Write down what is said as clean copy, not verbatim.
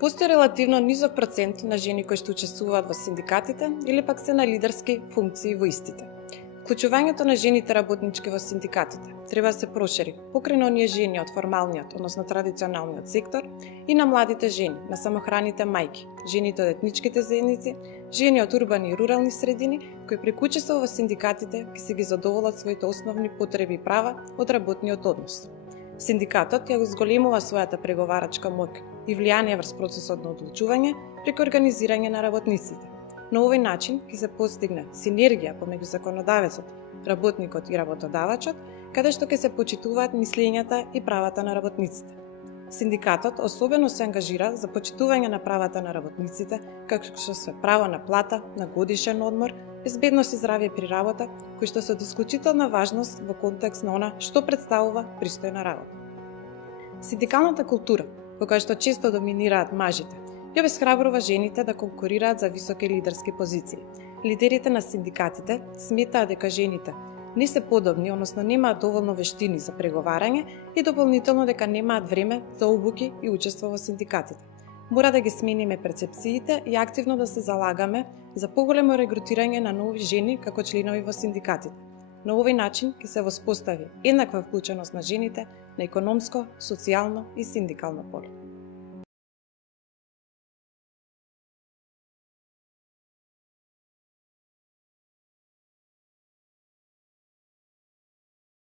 Постои релативно низок процент на жени кои што учествуваат во синдикатите или пак се на лидерски функции во истите. Вклучувањето на жените работнички во синдикатите треба да се прошири покрај на оние жени од формалниот, односно традиционалниот сектор и на младите жени, на самохраните мајки, жените од етничките заедници, жени од урбани и рурални средини кои преку учество во синдикатите ќе се ги задоволат своите основни потреби и права од работниот однос. Синдикатот ја го зголемува својата преговарачка моќ и влијание врз процесот на одлучување преку организирање на работниците. На овој начин ќе се постигне синергија помеѓу законодавецот, работникот и работодавачот, каде што ќе се почитуваат мислењата и правата на работниците. Синдикатот особено се ангажира за почитување на правата на работниците, како што се право на плата, на годишен одмор, безбедност и здравје при работа, кои што се од исклучителна важност во контекст на она што представува пристојна работа. Синдикалната култура, во која што често доминираат мажите, ја обесхрабрува жените да конкурираат за високи лидерски позиции. Лидерите на синдикатите сметаат дека жените не се подобни, односно немаат доволно вештини за преговарање и дополнително дека немаат време за обуки и учество во синдикатите. Мора да ги смениме перцепциите и активно да се залагаме за поголемо регрутирање на нови жени како членови во синдикатите. На овој начин ќе се воспостави еднаква вклученост на жените на економско, социјално и синдикално поле.